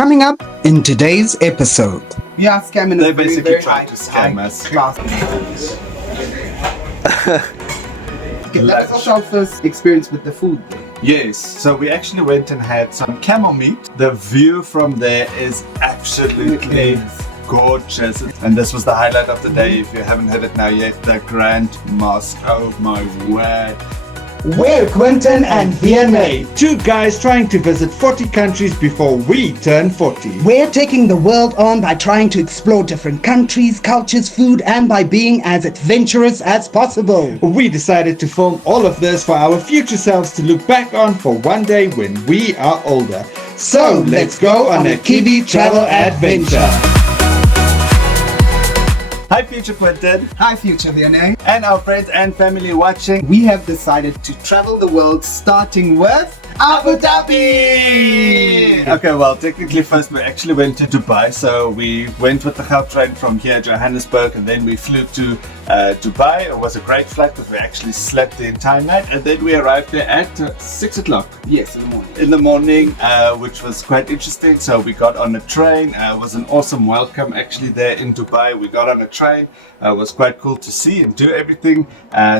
Coming up in today's episode. We are scamming. They basically tried to scam us. Okay, that was also our first experience with the food. Yes, so we actually went and had some camel meat. The view from there is absolutely gorgeous. And this was the highlight of the day. If you haven't heard it now yet, the Grand Mosque. Oh my word. We're Quentin and DNA, two guys trying to visit 40 countries before we turn 40. We're taking the world on by trying to explore different countries, cultures, food, and by being as adventurous as possible. We decided to film all of this for our future selves to look back on for one day when we are older. So let's go on a Kiwi travel adventure. Hi future Quentin. Hi future DNA. And our friends and family watching. We have decided to travel the world starting with Abu Dhabi! Okay, well technically first we actually went to Dubai. So we went with the Gulf train from here, Johannesburg, and then we flew to Dubai. It was a great flight because we actually slept the entire night, and then we arrived there at 6 o'clock. Yes, in the morning. In the morning, which was quite interesting. So we got on a train. It was an awesome welcome actually there in Dubai. We got on a train. It was quite cool to see and do everything.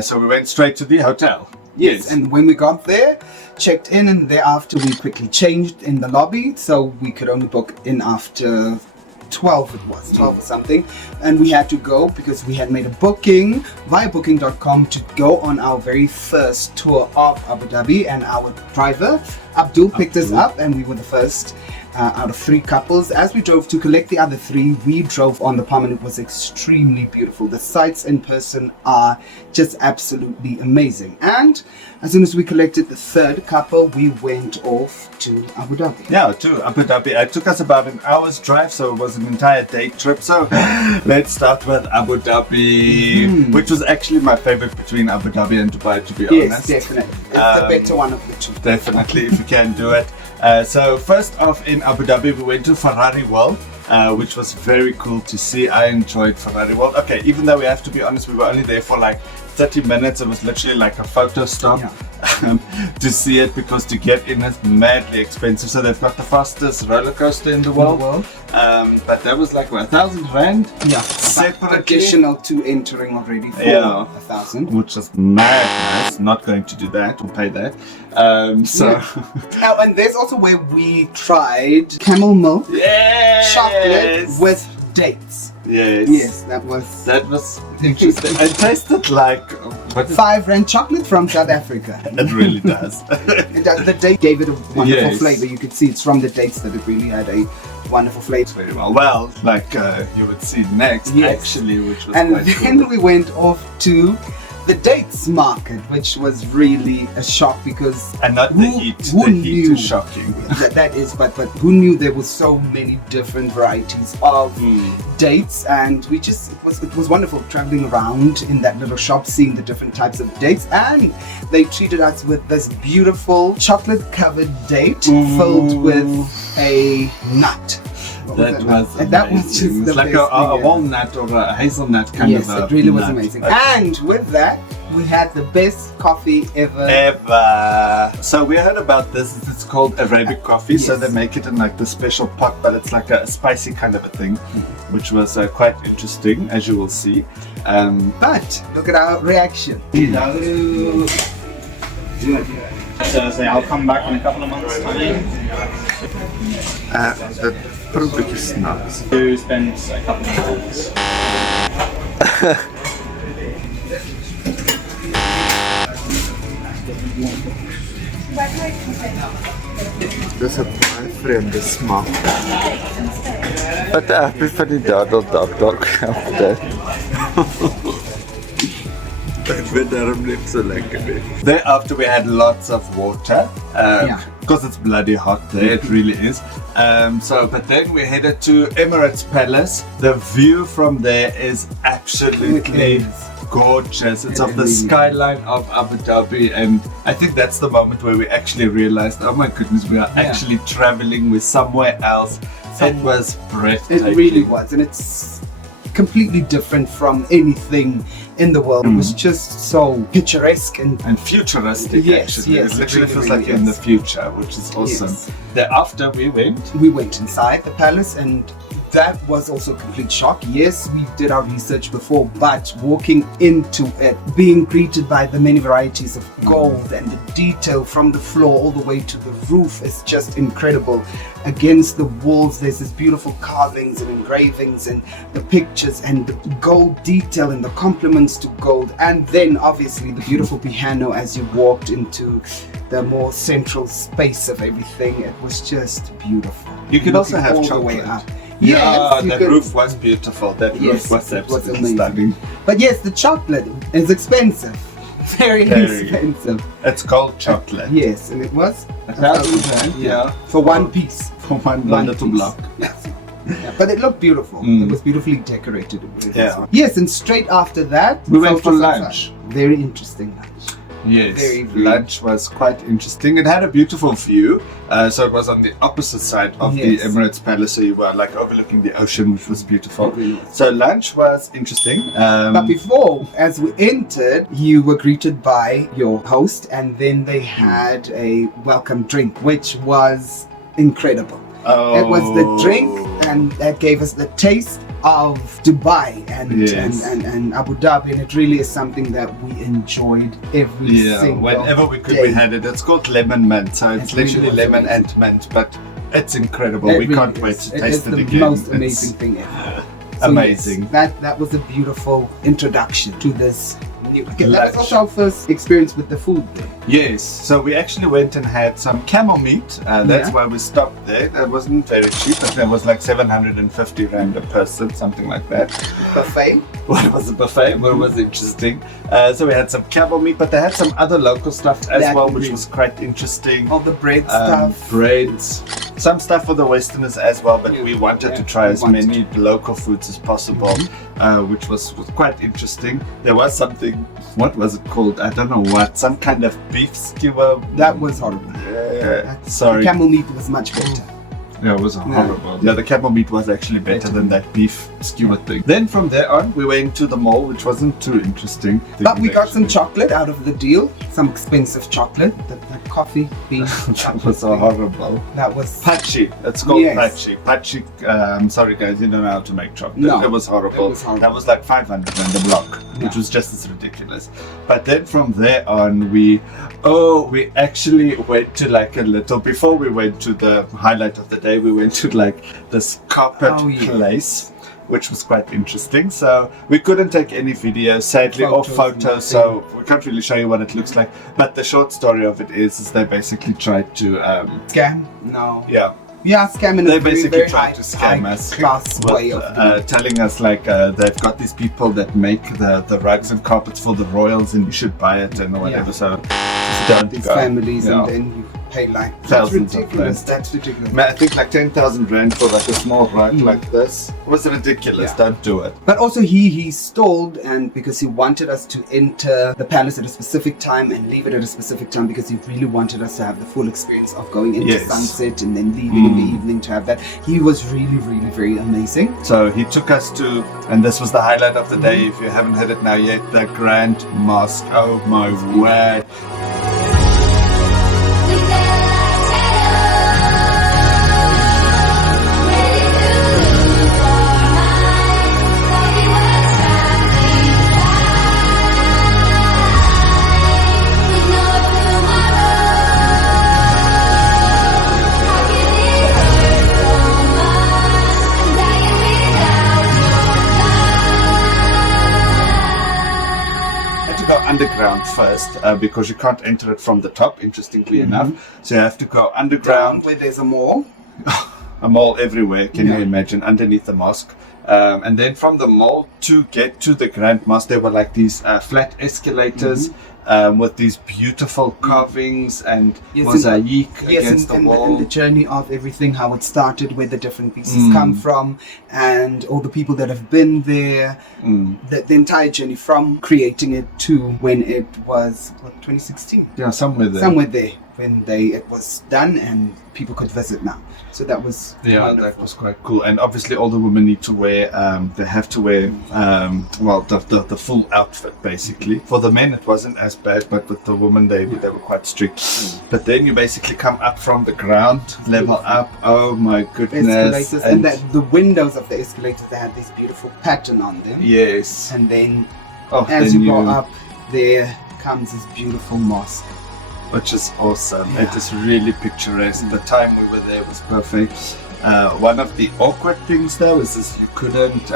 So we went straight to the hotel. Yes, and when we got there, checked in, and thereafter we quickly changed in the lobby, so we could only book in after 12 it was, 12 or something, and we had to go because we had made a booking via booking.com to go on our very first tour of Abu Dhabi, and our driver Abdul picked us up, and we were the first out of 3 couples. As we drove to collect the other 3, we drove on the palm, and it was extremely beautiful. The sights in person are just absolutely amazing. And as soon as we collected the 3rd couple, we went off to Abu Dhabi. Yeah, to Abu Dhabi. It took us about an hour's drive, so it was an entire day trip. So let's start with Abu Dhabi, which was actually my favorite between Abu Dhabi and Dubai, to be honest. Yes, definitely. It's the better one of the two. Definitely, if you can do it. So first off in Abu Dhabi, we went to Ferrari World, which was very cool to see. I enjoyed Ferrari World. Okay, even though we have to be honest, we were only there for like 30 minutes. It was literally like a photo stop to see it, because to get in is madly expensive. So they've got the fastest roller coaster in the world. But that was like what, 1,000 rand? Yeah, separately. Additional to entering already for 1,000. Which is mad nice. Not going to do that or pay that. Oh, and there's also where we tried camel milk chocolate with dates. Yes, that was interesting. It tasted like 5 rand chocolate from South Africa. It really does. It does. The date gave it a wonderful flavor. You could see it's from the dates that it really had a wonderful flavor. Very well. Well, like you would see next, actually, which was and quite then cool. we went off to the dates market, which was really a shock, because and not the heat. The heat is shocking. That is, but who knew there were so many different varieties of dates, and we just it was wonderful traveling around in that little shop, seeing the different types of dates, and they treated us with this beautiful chocolate covered date filled with a nut. That was just the like best a thing walnut or a hazelnut kind of. Yes, it really was nut. amazing. Okay. And with that, we had the best coffee ever. So we heard about this. It's called Arabic coffee. So they make it in like the special pot, but it's like a spicy kind of a thing, which was quite interesting, as you will see. But look at our reaction. So I'll come back in a couple of months' time. The product is nuts. To spend a couple of months. Dis 'n baie vreemde smaak. Wat ek van die dadel Thereafter we had lots of water, because it's bloody hot there, it really is. But then we headed to Emirates Palace. The view from there is absolutely gorgeous. It's of the skyline of Abu Dhabi, and I think that's the moment where we actually realized, oh my goodness, we are actually traveling with somewhere else. It was breathtaking. It really was, and it's completely different from anything in the world. It was just so picturesque and futuristic. Yes, actually, yes, it it literally really, feels really like you're in the is. future, which is awesome. Yes. Thereafter, we went. we went inside the palace, and that was also a complete shock. Yes, we did our research before, but walking into it, being greeted by the many varieties of gold and the detail from the floor all the way to the roof is just incredible. Against the walls, there's this beautiful carvings and engravings and the pictures and the gold detail and the compliments to gold. And then obviously the beautiful piano as you walked into the more central space of everything. It was just beautiful. You could also Looking have all chocolate. the way up. Yeah, Yes, you that could- roof was beautiful. That Yes, roof was it was absolutely amazing. stunning. But yes, the chocolate is expensive. Very Very. expensive. It's gold chocolate. Yes, and it was 1,000 rand, yeah. for one piece. For one little piece. block. Yes. Yeah, but it looked beautiful. Mm. It was beautifully decorated. Yeah. Yes, and straight after that, We went for Salsa lunch. Salsa. Very interesting lunch. Yes, Very, very- lunch was quite interesting. It had a beautiful view, so it was on the opposite side of the Yes. Emirates Palace, so you were like overlooking the ocean, which was beautiful. It really was. So lunch was interesting. But before, as we entered, you were greeted by your host, and then they had a welcome drink, which was incredible. It was the drink, and that gave us the taste of Dubai and, Yes. and Abu Dhabi, and it really is something that we enjoyed every Yeah, single whenever we could, day. we had it. It's called lemon mint, so it's It really literally was lemon amazing. and mint, but it's incredible. It We really can't is. wait to It taste is it the again. most It's amazing thing ever. amazing. Yes, that was a beautiful introduction to this new. Okay, that was Lunch. also our first experience with the food there. Yes, so we actually went and had some camel meat. That's Yeah. why we stopped there. That wasn't very cheap, but that was like 750 rand a person, something like that. Buffet. Well, it was a buffet, but it was interesting. So we had some camel meat, but they had some other local stuff as That well, we which did. was quite interesting. All the bread stuff. Breads, some stuff for the Westerners as well, but Yeah, we wanted to yeah, try we as wanted many local foods as possible, which was quite interesting. There was something, what was it called? I don't know what, some kind of beef skewer. That was horrible. Sorry. Camel meat was much better. Yeah, it was horrible. Yeah, the camel meat was actually better than that beef skewer thing. Then from there on, we went to the mall, which wasn't too interesting. But we got some Actually. chocolate out of the deal. Some expensive chocolate. The coffee bean That chocolate was so thing. horrible. That was Pachi. It's called Yes. Pachi. Pachi. Sorry guys, you don't know how to make chocolate. No, it was horrible. it was horrible. That was like 500 rand a block, which Yeah. was just as ridiculous. But then from there on, we actually went to like a little. Before we went to the highlight of the day, we went to like this carpet Oh, yes. place, which was quite interesting. So we couldn't take any video, sadly, or Photos, photos, so we can't really show you what it looks like. But the short story of it is they basically tried to, scam. No. yeah, Yeah, scam in they a very, basically very tried high, to scam high us class way with, of doing telling us like they've got these people that make the rugs and carpets for the royals, and you should buy it and whatever. Yeah. So just don't these go. families, Yeah. and then you pay like Thousands of That's ridiculous. rand. That's ridiculous. I think like 10,000 rand for like a small rug like this was ridiculous. Yeah. Don't do it. But also he stalled, and because he wanted us to enter the palace at a specific time and leave it at a specific time, because he really wanted us to have the full experience of going into Yes. sunset and then leaving in the evening to have that. He was really, really very amazing. So he took us to, and this was the highlight of the day, if you haven't heard it now yet, the Grand Mosque. Oh my word. Had to go underground first because you can't enter it from the top, interestingly enough. So you have to go Down underground. where there's a mall. A mall everywhere, can Yeah. you imagine, underneath the mosque. And then from the mall to get to the Grand Mosque, there were like these flat escalators with these beautiful carvings and Yes, mosaic Yes, against the and wall. the journey of everything, how it started, where the different pieces come from, and all the people that have been there, the entire journey from creating it to when it was, 2016? Yeah, somewhere there. Somewhere there, when it was done and people could visit now. So that was Yeah, wonderful. that was quite cool. And obviously all the women need to wear they have to wear well the full outfit basically. For the men it wasn't as bad, but with the women they were quite strict. But then you basically come up from the ground, level up. Oh my goodness! Escalators, and the windows of the escalators, they had this beautiful pattern on them. Yes. And then Oh, as then you go up, there comes this beautiful mosque. which is awesome. Yeah. It is really picturesque. The time we were there was perfect. One of the awkward things though is you couldn't.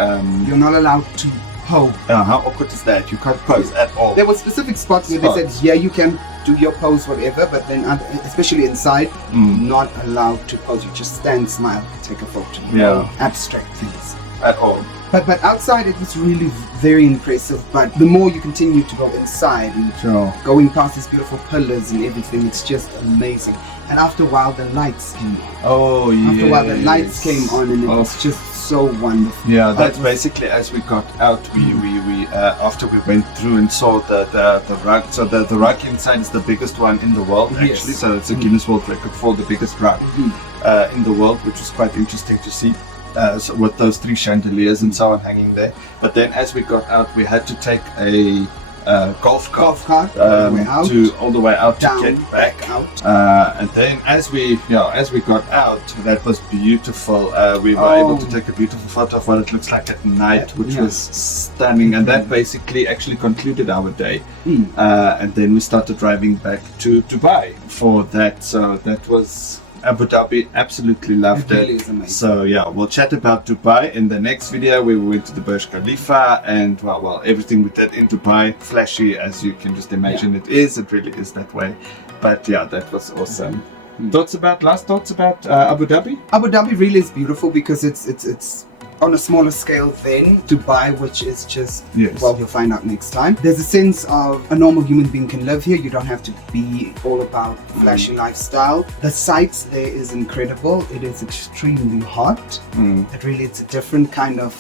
You're not allowed to pose. How awkward is that? You can't pose at all. There were specific spots where they said, yeah, you can do your pose, whatever, but then especially inside, not allowed to pose. You just stand, smile, take a photo. Yeah. Abstract things. At all. But outside it was really very impressive. But the more you continue to go inside and Sure. going past these beautiful pillars and everything, it's just amazing. And after a while, the lights came on. Oh yeah. After a while, the lights came on, and it was just so wonderful. Yeah, that's It was- basically as we got out. We after we went through and saw the rug. So the rug inside is the biggest one in the world actually. Yes. So it's a Guinness World Record for the biggest rug in the world, which was quite interesting to see. So with those 3 chandeliers and so on hanging there. But then as we got out, we had to take a golf cart all the way out, all the way out down, to get back. out. And then as we got out, that was beautiful. We were able to take a beautiful photo of what it looks like at night, which was stunning. And that basically actually concluded our day. And then we started driving back to Dubai for that. So that was Abu Dhabi. Absolutely loved It it. really is amazing. So yeah, we'll chat about Dubai in the next video where we went to the Burj Khalifa and well everything we did in Dubai. Flashy as you can just imagine it is. It really is that way. But yeah, that was awesome. Last thoughts about Abu Dhabi? Abu Dhabi really is beautiful because it's on a smaller scale than Dubai, which is just, Yes. well, you'll find out next time. There's a sense of a normal human being can live here. You don't have to be all about flashy lifestyle. The sights there is incredible. It is extremely hot. It really, it's a different kind of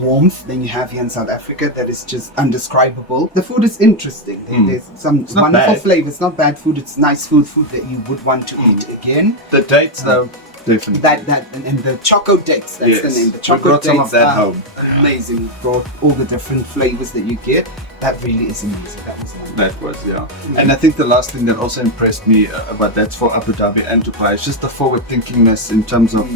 warmth than you have here in South Africa that is just undescribable. The food is interesting. There's some not wonderful bad. flavors. Not bad food. It's nice food that you would want to eat again. The dates though, definitely. That and the choco dates, that's the Yes. name. The We choco brought dates some of that are home. amazing. We brought all the different flavors that you get. That really is amazing. That was wonderful. That was, yeah. And I think the last thing that also impressed me about that's for Abu Dhabi and Dubai is just the forward thinkingness in terms of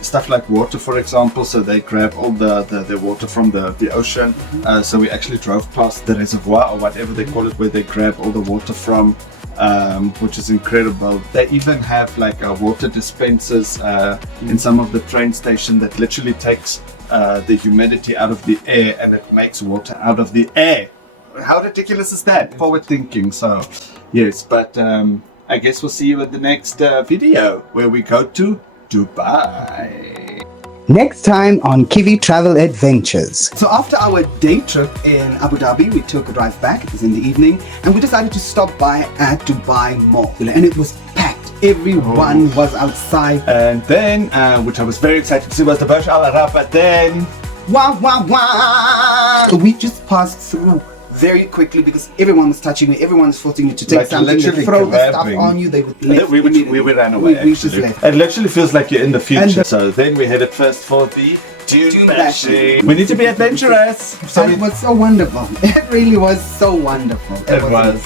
stuff like water, for example. So they grab all the water from the ocean. So we actually drove past the reservoir or whatever they call it, where they grab all the water from. Which is incredible. They even have like water dispensers in some of the train station that literally takes the humidity out of the air and it makes water out of the air. How ridiculous is that? Forward thinking. So yes, but I guess we'll see you in the next video where we go to Dubai. Next time on Kiwi Travel Adventures. So after our day trip in Abu Dhabi, we took a drive back. It was in the evening, and we decided to stop by at Dubai Mall, and it was packed. Everyone was outside. And then, which I was very excited to see, was the Burj Al Arab. But then, Wah wah wah! We just passed through very quickly because everyone was touching you, everyone was forcing you to take Like something, they literally throw the stuff grabbing. on you, they would left we immediately. ran away. We just actually. left. It literally feels like you're in the future. And So then we headed first for the dune Dune bashing. bashing. We need to be adventurous. So And it was so wonderful. It really was so wonderful. it was.